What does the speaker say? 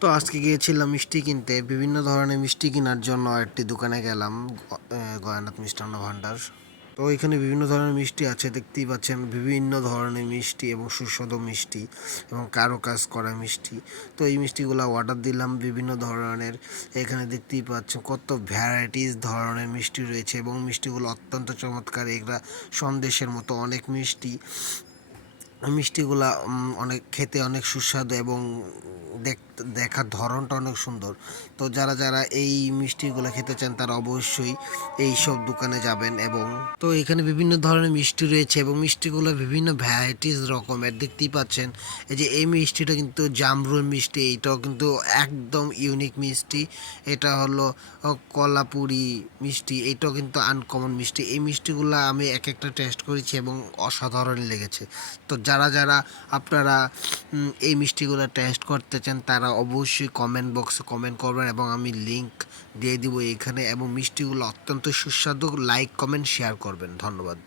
তো আজকে গিয়েছিলাম মিষ্টি কিনতে। বিভিন্ন ধরনের মিষ্টি কেনার জন্য একটি দোকানে গেলাম, গয়ানাথ মিষ্টান্ন ভাণ্ডার। তো এখানে বিভিন্ন ধরনের মিষ্টি আছে, দেখতেই পাচ্ছেন বিভিন্ন ধরনের মিষ্টি এবং সুস্বাদু মিষ্টি এবং কারুকাজ করা মিষ্টি। তো এই মিষ্টিগুলো অর্ডার দিলাম বিভিন্ন ধরনের। এখানে দেখতেই পাচ্ছেন কত ভ্যারাইটিস ধরনের মিষ্টি রয়েছে এবং মিষ্টিগুলো অত্যন্ত চমৎকার। এগুলা সন্দেশের মতো অনেক মিষ্টি। মিষ্টিগুলা অনেক খেতে অনেক সুস্বাদু এবং দেখার ধরনটা অনেক সুন্দর। তো যারা যারা এই মিষ্টিগুলো খেতে চান তারা অবশ্যই এই সব দোকানে যাবেন। এবং তো এখানে বিভিন্ন ধরনের মিষ্টি রয়েছে এবং মিষ্টিগুলো বিভিন্ন ভ্যারাইটিস রকমের, দেখতেই পাচ্ছেন। এই যে এই মিষ্টিটা কিন্তু জামরুল মিষ্টি, এইটাও কিন্তু একদম ইউনিক মিষ্টি। এটা হলো কলাপুরি মিষ্টি, এইটাও কিন্তু আনকমন মিষ্টি। এই মিষ্টিগুলো আমি এক একটা টেস্ট করেছি এবং অসাধারণ লেগেছে। তো যারা যারা আপনারা এই মিষ্টিগুলো টেস্ট করতে চান তারা অবশ্যই কমেন্ট বক্সে কমেন্ট করবেন এবং আমি লিংক দিয়ে দিব এখানে। এবং মিষ্টিগুলো অত্যন্ত সুস্বাদু। লাইক কমেন্ট শেয়ার করবেন। ধন্যবাদ।